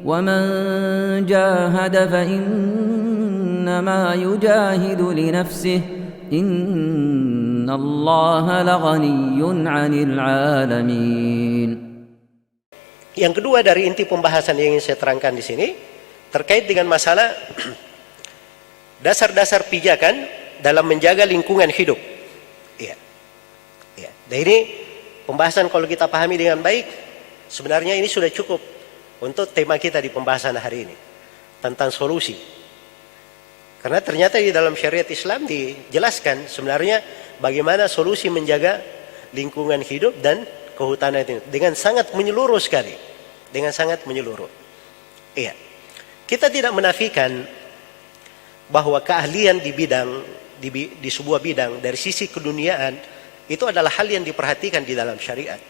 ومن جاهد فإنما يجاهد لنفسه إن الله لغني عن العالمين. Yang kedua dari inti pembahasan yang ingin saya terangkan di sini terkait dengan masalah dasar-dasar pijakan dalam menjaga lingkungan hidup. Iya. Iya. Dan ini pembahasan kalau kita pahami dengan baik, sebenarnya ini sudah cukup untuk tema kita di pembahasan hari ini tentang solusi. Karena ternyata di dalam syariat Islam dijelaskan sebenarnya bagaimana solusi menjaga lingkungan hidup dan kehutanan itu dengan sangat menyeluruh sekali, dengan sangat menyeluruh. Iya. Kita tidak menafikan bahwa keahlian di bidang di sebuah bidang dari sisi keduniaan itu adalah hal yang diperhatikan di dalam syariat.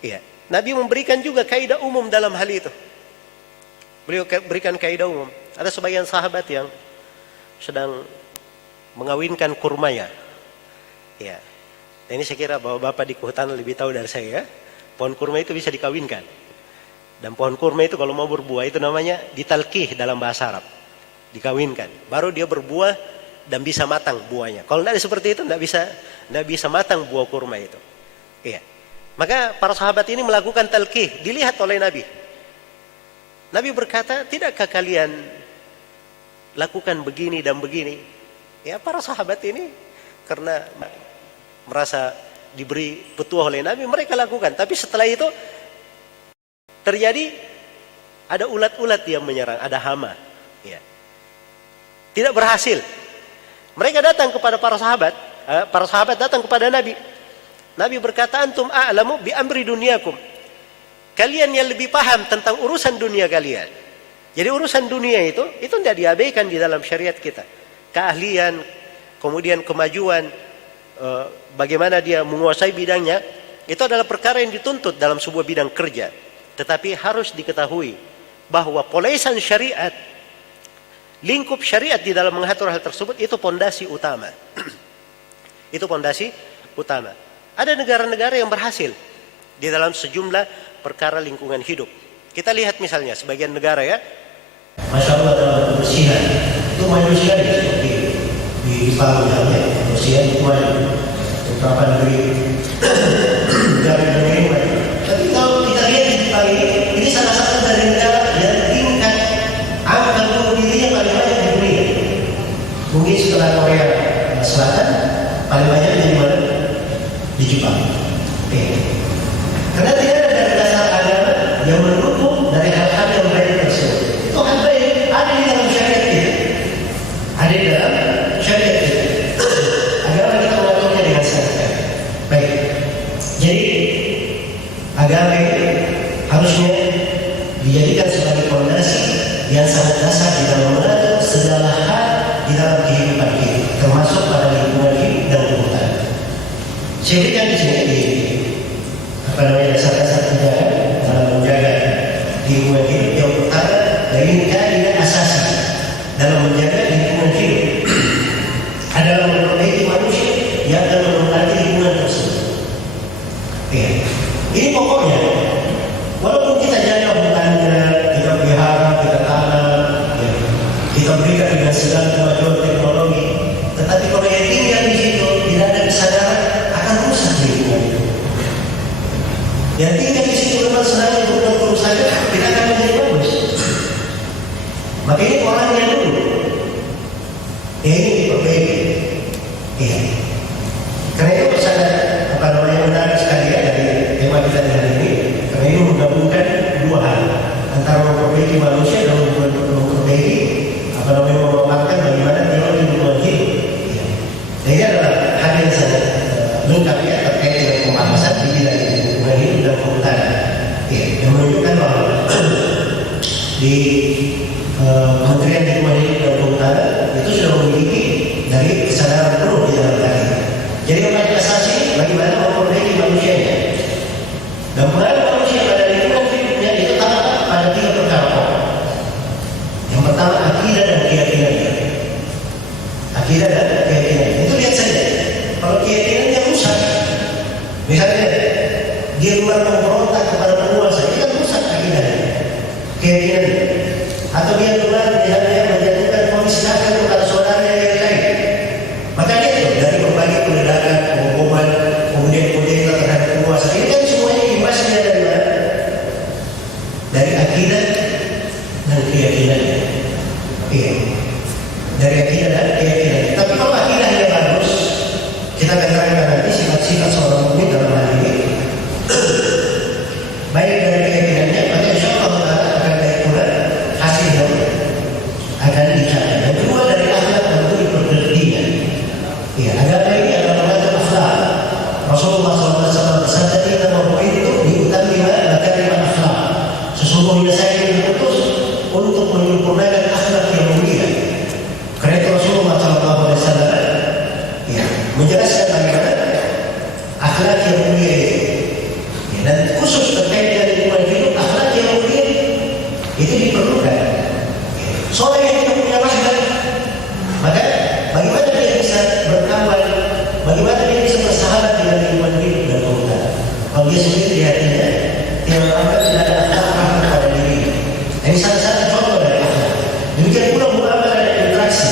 Iya. Nabi memberikan juga kaidah umum dalam hal itu. Beliau berikan kaidah umum. Ada sebagian sahabat yang sedang mengawinkan kurmanya. Ya. Dan ini saya kira bahwa Bapak di kehutanan lebih tahu dari saya. Pohon kurma itu bisa dikawinkan. Dan pohon kurma itu kalau mau berbuah itu namanya ditalqih dalam bahasa Arab. Dikawinkan. Baru dia berbuah dan bisa matang buahnya. Kalau tidak seperti itu tidak bisa matang buah kurma itu. Iya. Maka para sahabat ini melakukan talqih, dilihat oleh Nabi. Nabi berkata, "Tidakkah kalian lakukan begini dan begini?" Ya, para sahabat ini karena merasa diberi petuah oleh Nabi, mereka lakukan. Tapi setelah itu terjadi ada ulat-ulat yang menyerang, ada hama. Ya. Tidak berhasil. Mereka datang kepada para sahabat datang kepada Nabi. Nabi berkata, "Antum a'lamu bi amri dunyakum." Kalian yang lebih paham tentang urusan dunia kalian. Jadi urusan dunia itu tidak diabaikan di dalam syariat kita. Keahlian, kemudian kemajuan, bagaimana dia menguasai bidangnya, itu adalah perkara yang dituntut dalam sebuah bidang kerja. Tetapi harus diketahui bahwa polesan syariat, lingkup syariat di dalam mengatur hal tersebut itu pondasi utama. Itu pondasi utama. Ada negara-negara yang berhasil di dalam sejumlah perkara lingkungan hidup. Kita lihat misalnya sebagian negara ya, Masya Allah dalam kebersihan itu maju sekali seperti di Jepang misalnya, kebersihan itu maju. Beberapa negeri negara yang maju. Tapi kalau kita lihat di Jepang ini salah satu dari negara yang tingkat angka bunuh dirinya paling banyak di dunia. Mungkin setelah Korea Selatan paling banyak di mana? Di Jepang. Karena tidak ada dari dasar agama yang mendukung dari hal-hal yang baik tersebut. Itu hal baik ada di dalam syariat kita. Ada di dalam syariat kita. Agama kita mengaturnya dengan sangat baik. Jadi agama ini harusnya dijadikan sebagai fondasi yang sangat dasar di dalam mengatur segala hal di dalam kehidupan kita, termasuk pada lingkungan hidup dan kehutanan. Saya berikan di sini dasar-dasar pijakan dalam menjaga lingkungan hidup yang pertama dari kaidah asasi dalam menjaga lingkungan hidup adalah memperbaiki manusia yang akan menempati lingkungan tersebut. Ya. Ini pokoknya. Walaupun kita jaga hutannya, kita pelihara, kita tanam, ya, kita berikan dengan segala kemajuan teknologi, tetapi kalau yang tinggal di situ tidak ada kesadaran akan rusak lingkungan itu. Yang tinggal di situ memang sengaja untuk kerusakan tidak akan menjadi bagus. Maka ini orangnya dulu. Ini diperbaiki. Iya. Karena itu sangat menarik sekali ya dari tema kita hari ini. Karena ini menggabungkan dua hal antara memperbaiki manusia dan memperbaiki memaparkan bagaimana teologi lingkungan hidup. Iya. Dan ini adalah hal yang sangat lengkap ya terkait dengan pembahasan di bidang lingkungan hidup dan kehutanan. Ya, yang menunjukkan bahwa di Kementerian Lingkungan Hidup dan Kehutanan itu sudah memiliki dari kesadaran penuh di dalam hal ini. Jadi yang asasi bagaimana memperbaiki manusianya dan mengenai manusia pada lingkungan hidupnya itu terletak pada tiga perkara. Yang pertama akidah dan keyakinan. Akidah dan keyakinan. Itu lihat saja. Kalau keyakinannya rusak, misalnya dia memberontak kepada penguasa, itu kan rusak akidahnya. Keyakinan keyakinan, atau dia keluar misalnya menjatuhkan vonis kafir kepada saudaranya yang lain, maka dia itu dari berbagai penegakan, penghukuman, kemudian kudeta terhadap penguasa, ini kan semuanya imbasnya dari mana? Dari akidah dan keyakinan. Iya, dari akidah dan keyakinan. Tapi kalau akidahnya bagus, kita akan terangkan nanti sifat-sifat seorang mukmin dalam hal ini. Baik dari keyakinannya, maka insya Allah akan baik pula hasilnya akan dicapai. Yang kedua dari akhlak tentu diperhatikan. Iya, agama ini adalah mengatur akhlak. Rasulullah SAW bersabda, "Inna itu diutammima makarim akhlak." Sesungguhnya saya diutus untuk menyempurnakan akhlak yang mulia. Karena itu Rasulullah SAW ya, menjelaskan bagaimana akhlak yang mulia itu. Ya, dan khusus terkait dengan lingkungan hidup, akhlak yang mulia itu diperlukan. Ya, seorang yang tidak punya akhlak, maka bagaimana dia bisa berkawan, bagaimana dia bisa bersahabat dengan lingkungan hidup dan keluarga? Kalau dia sendiri di hatinya tidak menerapkan, tidak ada akhlak pada dirinya. Ini salah satu contoh dari akhlak. Demikian pula muamalah dan interaksi.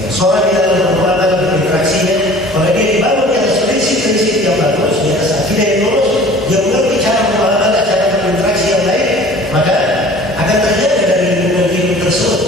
Ya, seorang di dalam muamalah dan interaksinya, kalau dia dibangun di atas prinsip-prinsip yang bagus, di atas akidah yang lurus, dia mengerti cara muamalah, cara berinteraksi yang baik, maka akan terjaga dari lingkungan hidup tersebut.